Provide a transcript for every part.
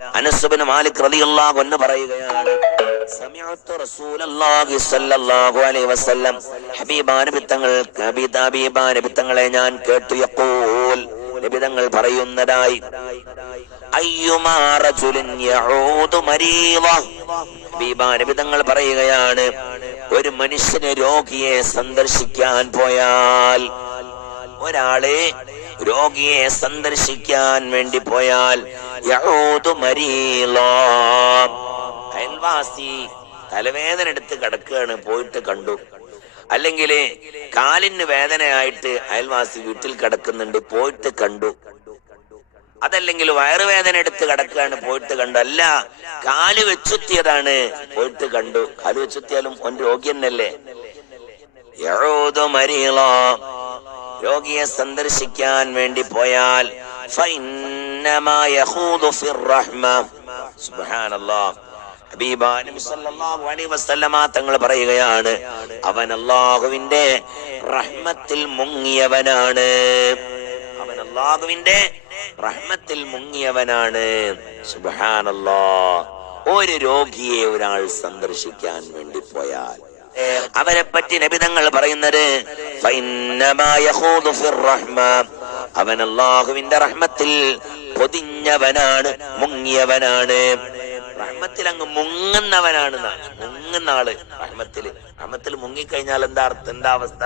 അനസ് ഇബ്നു മാലിക് റളിയല്ലാഹു അൻഹു പറയുകയാണ്, സമിഅതു റസൂലല്ലാഹി സ്വല്ലല്ലാഹു അലൈഹി വസല്ലം, ഹബീബാന നബി തങ്ങളെ ഞാൻ കേട്ടു, യഖൂൽ, നബി തങ്ങൾ പറയുന്നതായി, അയ്യുമാ റജുലിൻ യഊദു മരീള, ഹബീബാന നബി തങ്ങൾ പറയുകയാണ്, ഒരു മനുഷ്യന് രോഗിയെ സന്ദർശിക്കാൻ പോയാൽ, ഒരാളെ രോഗിയെ സന്ദർശിക്കാൻ വേണ്ടി പോയാൽ, യഊദു മരീള, അയൽവാസി തലവേദന എടുത്ത് കിടക്കുകയാണ്, പോയിട്ട് കണ്ടു. അല്ലെങ്കിൽ കാലിന് വേദനയായിട്ട് അയൽവാസി വീട്ടിൽ കിടക്കുന്നുണ്ട്, പോയിട്ട് കണ്ടു. അതല്ലെങ്കിൽ വയറുവേദന എടുത്ത് കിടക്കുകയാണ്, പോയിട്ട് കണ്ടു. അല്ല, കാല് വെച്ചുത്തിയതാണ്, പോയിട്ട് കണ്ടു. കാല് വെച്ചുത്തിയാലും ഓൻ രോഗി തന്നെയല്ലേ. യഊദു മരീള, രോഗിയെ സന്ദർശിക്കാൻ വേണ്ടി പോയാൽ, ഫഇന്നമാ യഖൂദു ഫിർ റഹ്മ. സുബ്ഹാനല്ലാഹ്. ഹബീബായ നബി സല്ലല്ലാഹു അലൈഹി വസല്ലമ തങ്ങൾ പറയുകയാണ്, അവൻ അല്ലാഹുവിന്റെ റഹ്മത്തിൽ മുങ്ങിയവനാണ്, അവൻ അല്ലാഹുവിന്റെ റഹ്മത്തിൽ മുങ്ങിയവനാണ്. സുബ്ഹാനല്ലാഹ്. ഒരു രോഗിയെ ഒരാൾ സന്ദർശിക്കാൻ വേണ്ടി പോയാൽ അവരെ പറ്റി നബി തങ്ങൾ പറയുന്നത്, ഫഇന്നമാ യഖൂദു ഫിർ റഹ്മ, അവൻ അല്ലാഹുവിന്റെ റഹ്മത്തിൽ പൊതിഞ്ഞവനാണ്, മുങ്ങിയവനാണ്. റഹ്മത്തിൽ അങ്ങ് മുങ്ങുന്നവനാണ്. മുങ്ങുന്ന ആള് റഹ്മത്തിൽ മുങ്ങിക്കഴിഞ്ഞാൽ എന്താ അർത്ഥം, എന്താ അവസ്ഥ?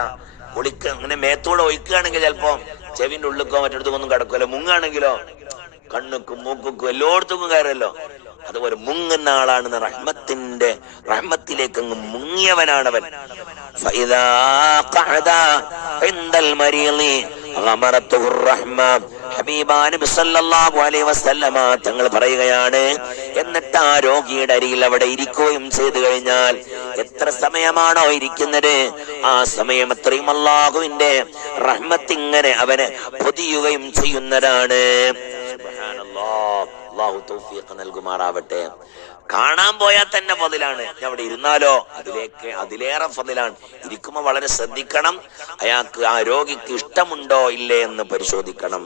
കുളിക്ക അങ്ങനെ മേത്തൂടെ ഒഴിക്കുകയാണെങ്കിൽ ചിലപ്പോ ചെവിന്റെ ഉള്ളിക്കോ മറ്റെടുത്തൊന്നും കിടക്കുമല്ലോ. മുങ്ങാണെങ്കിലോ കണ്ണുക്കും മൂക്കും എല്ലായിടത്തും കയറല്ലോ. അതുപോലെ മുങ്ങുന്ന ആളാണ്, റഹ്മത്തിലേക്ക് അങ്ങ് മുങ്ങിയവനാണവൻ. തങ്ങൾ പറയുകയാണ്, എന്നിട്ട് ആ രോഗിയുടെ അരികിൽ അവിടെ ഇരിക്കുകയും ചെയ്തു കഴിഞ്ഞാൽ, എത്ര സമയമാണോ ഇരിക്കുന്നത് ആ സമയം അത്രയും അല്ലാഹുവിന്റെ റഹ്മത്ത് ഇങ്ങനെ അവനെ പൊതിയുകയും ചെയ്യുന്നതാണ്. അല്ലാഹു തൗഫീഖ് നൽകുമാറാവട്ടെ. കാണാൻ പോയാൽ തന്നെ ഫളിലാണ്, അവിടെ ഇരുന്നാലോ അതിലേറെ ഫളിലാണ്. ഇരിക്കുമ്പോ വളരെ ശ്രദ്ധിക്കണം, അയാൾക്ക് ആ രോഗിക്ക് ഇഷ്ടമുണ്ടോ ഇല്ലേ എന്ന് പരിശോധിക്കണം.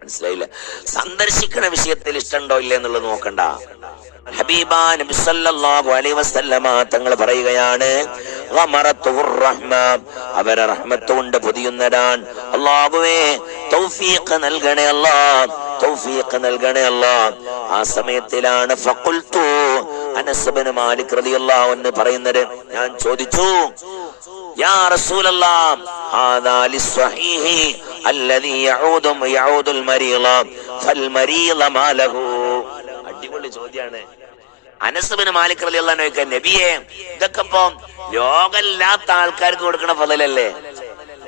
മനസ്സിലായില്ലേ? സന്ദർശിക്കണ വിഷയത്തിൽ ഇഷ്ടമുണ്ടോ ഇല്ലേ എന്നുള്ളത് നോക്കണ്ട. ഹബീബാ നബി സല്ലല്ലാഹു അലൈഹി വസല്ലമ തങ്ങൾ പറയുകയാണ്, ഗമറത്തുർ റഹ്മ, അവരെ റഹ്മത്ത് കൊണ്ട് പൊതിയുന്നതാണ്. അല്ലാഹുവേ തൗഫീഖ് നൽകണേ അല്ലാഹ്, തൗഫീഖ് നൽകണേ അല്ലാഹ്. ആ സമയത്തിലാണ് ഫഖുൽതു, അനസ് ഇബ്നു മാലിക് റളിയല്ലാഹു അൻഹു പറയുന്നത്, ഞാൻ ചോദിച്ചു, യാ റസൂലല്ലാഹ്, ഹാദാ ലിസ്സഹീഹി അല്ലദീ യഊദുൽ മരീള ഫൽ മരീള മാ ലഹു. അടിപൊളി ചോദ്യമാണ്. അനസ് ഇബ്നു മാലിക് റളിയല്ലാഹു അൻഹു ചോദിക്കുക, നബിയെ, ഇതൊക്കെ ഇപ്പൊ രോഗമില്ലാത്ത ആൾക്കാർക്ക് കൊടുക്കണ ഫളലല്ലേ?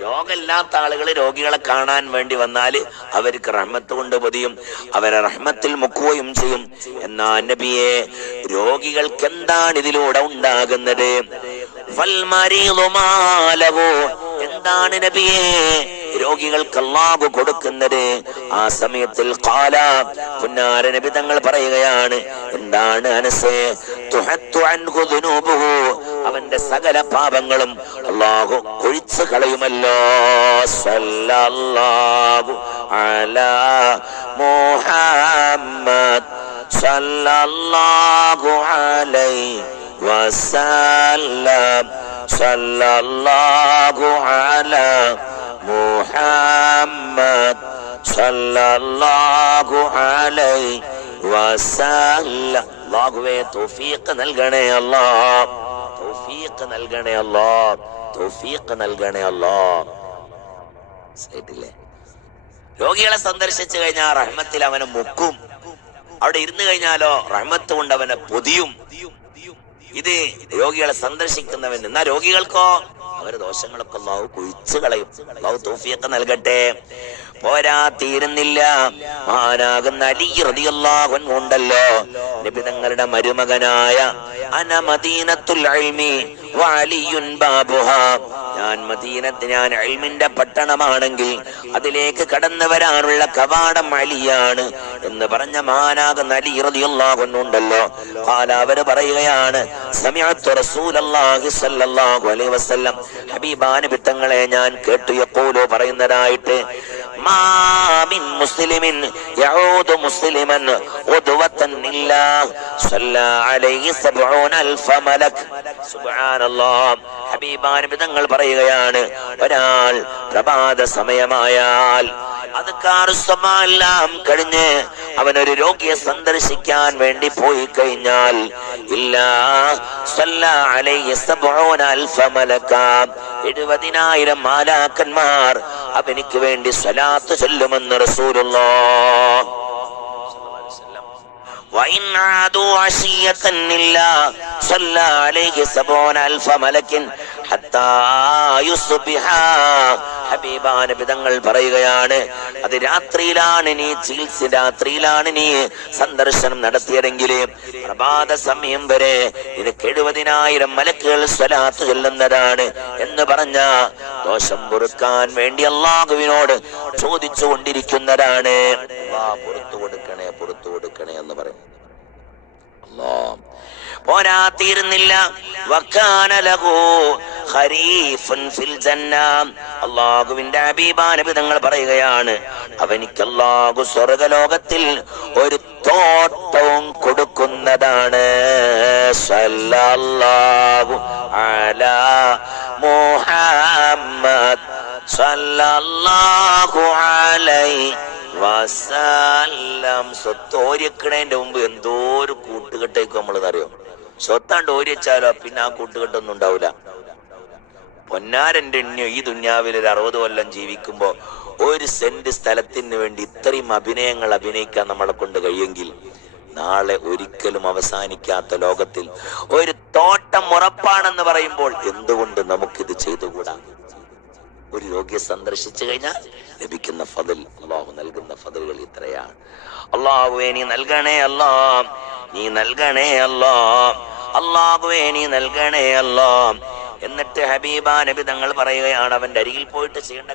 രോഗമില്ലാത്ത ആളുകൾ രോഗികളെ കാണാൻ വേണ്ടി വന്നാൽ അവർക്ക് റഹ്മത്ത് കൊണ്ട് പൊതിയും, അവരെ റഹ്മത്തിൽ മുക്കുകയും ചെയ്യും. എന്നാ നബിയെ, രോഗികൾക്ക് എന്താണ് ഇതിലൂടെ ഉണ്ടാകുന്നത്? എന്താണ് നബിയെ രോഗികൾക്ക് അല്ലാഹു കൊടുക്കുന്നത്? ആ സമയത്തിൽ ഖാല, പുന്നാര നബി തങ്ങൾ പറയുകയാണ്, എന്താണ് അനസേ? തുഹത്തു അൻഹു ദുനൂബുഹു, അവന്റെ സകല പാപങ്ങളും അല്ലാഹു ഒഴിച്ചു കളയുമല്ലോ. സല്ലല്ലാഹു അലാ മുഹമ്മദ് സല്ലല്ലാഹു അലൈഹി വസല്ലം സല്ലല്ലാഹു അലാ മുഹമ്മദ് സല്ലല്ലാഹു അലൈഹി വസല്ലം. അല്ലാഹുവേ തൗഫീഖ് നൽകണേ അല്ലാഹ്, തൗഫീഖ് നൽകണേ അല്ലാഹ്, തൗഫീഖ് നൽകണേ അല്ലാഹ്. ശരിയല്ലേ? രോഗികളെ സന്ദർശിച്ചു കഴിഞ്ഞാൽ റഹ്മത്തിൽ അവനെ മുക്കും, അവിടെ ഇരുന്നു കഴിഞ്ഞാലോ റഹ്മത്ത് കൊണ്ട് അവനെ പൊതിയും. ഇത് രോഗികളെ സന്ദർശിക്കുന്നവൻ. എന്നാ രോഗികൾക്കോ അവരുടെ ദോഷങ്ങളൊക്കെ അല്ലാഹു കുഴിച്ചു കളയും. അല്ലാഹു തൗഫീഖ് നൽകട്ടെ. പോരാ, തീരുന്നില്ല. മഹാനാകുന്ന അലി റളിയല്ലാഹു അൻഹു ഉണ്ടല്ലോ, നബി തങ്ങളുടെ മരുമകനായ, അന മദീനത്തുൽ ഇൽമി വ അലിയുൻ ബാബുഹാ, ഞാൻ ഇൽമിന്റെ പട്ടണമാണെങ്കിൽ അതിലേക്ക് കടന്നു വരാനുള്ള കവാടം അലിയാണ് എന്ന് പറഞ്ഞ മഹാനാകുന്ന അലി റളിയല്ലാഹു അൻഹു ഉണ്ടല്ലോ. അവര് പറയുകയാണ്, സമിഅതു റസൂലല്ലാഹി സ്വല്ലല്ലാഹു അലൈഹി വസല്ലം, ഹബീബാന നബി തങ്ങളെ ഞാൻ കേട്ടു, യഖൂലു പറയുന്നതായിട്ട്, മാ മിൻ മുസ്ലിമിൻ യഊദു മുസ്ലിമൻ ഉദ്വതൻ ഇല്ലാ സല്ലല്ലാ അലൈഹി 70000 മലക്. സുബ്ഹാനല്ലാഹ്. ഹബീബാൻ തങ്ങൾ പറയുകയാണ്, ഒരാൾ പ്രഭാത സമയമായാൽ എല്ലാം കഴിഞ്ഞ് അവനൊരു രോഗിയെ സന്ദർശിക്കാൻ വേണ്ടി പോയി കഴിഞ്ഞാൽ ഇല്ലാ സല്ലല്ലാ അലൈഹി 70000 മലക, 70000 മാലാക്കന്മാർ അവനിക്ക് വേണ്ടി സ്വലാത്ത് ചൊല്ലുമെന്ന് റസൂലുള്ളാഹ്. وإن عادوا عشية إلا صلى عليه 70000 ملك حتى يصبح. ഹബീബാൻ തങ്ങൾ പറയുകയാണ്, അത് രാത്രിയിലാണ് നീ രാത്രിയിലാണ് നീ സന്ദർശനം നടത്തിയതെങ്കിൽ പ്രഭാത സമയം വരെ നിനക്ക് 70000 മലക്കുകൾ സ്വലാത്ത് ചൊല്ലുന്നതാണ് എന്ന് പറഞ്ഞ ദോഷം പൊറുക്കാൻ വേണ്ടി അല്ലാഹുവിനോട് ചോദിച്ചു കൊണ്ടിരിക്കുന്നതാണ്. അല്ലാഹ് പുറത്തു കൊടുക്കണേ എന്ന് പറയും. അല്ലാഹ് പോരാ തീരുന്നില്ല. വകാന ലഹു ഖരീഫുൻ ഫിൽ ജന്ന. അല്ലാഹുവിന്റെ ഹബീബാൻ തങ്ങൾ പറയുകയാണ്, അവനിക്ക് അല്ലാഹു സ്വർഗ്ഗലോകത്തിൽ ഒരു തോട്ടവും കൊടുക്കുന്നതാണ്. സല്ലല്ലാഹു അലാ മുഹമ്മദ് സല്ലല്ലാഹു അലൈഹി വസല്ലം. സ്വത്ത് ഓരിക്കണേന്റെ മുമ്പ് എന്തോ ഒരു കൂട്ടുകെട്ടേക്കും നമ്മളെന്നറിയോ. സ്വത്താണ്ട് ഓരി വെച്ചാലോ പിന്നെ ആ കൂട്ടുകെട്ടൊന്നും ഉണ്ടാവില്ല. പൊന്നാരന്റെ എണ്ണിയോ ഈ ദുന്യാവിൽ ഒരു 60 കൊല്ലം ജീവിക്കുമ്പോ ഒരു സെന്റ് സ്ഥലത്തിന് വേണ്ടി ഇത്രയും അഭിനയങ്ങൾ അഭിനയിക്കാൻ നമ്മളെ കൊണ്ട് കഴിയെങ്കിൽ നാളെ ഒരിക്കലും അവസാനിക്കാത്ത ലോകത്തിൽ ഒരു തോട്ടം ഉറപ്പാണെന്ന് പറയുമ്പോൾ എന്തുകൊണ്ട് നമുക്കിത് ചെയ്തുകൂടാ? ഒരു രോഗിയെ സന്ദർശിച്ചു കഴിഞ്ഞാൽ ലഭിക്കുന്ന ഫضൽ, അള്ളാഹു നൽകുന്ന ഫضലുകൾ ഇത്രയാണ്. അള്ളാഹുവേ നീ നൽകണേ അല്ലാ, നീ നൽകണേ അല്ലാ, അള്ളാഹുവേ നീ നൽകണേ അല്ലാ. എന്നിട്ട് ഹബീബാൻ നബി തങ്ങൾ പറയുകയാണ്, അവന്റെ അരികിൽ പോയിട്ട് ചെയ്യേണ്ട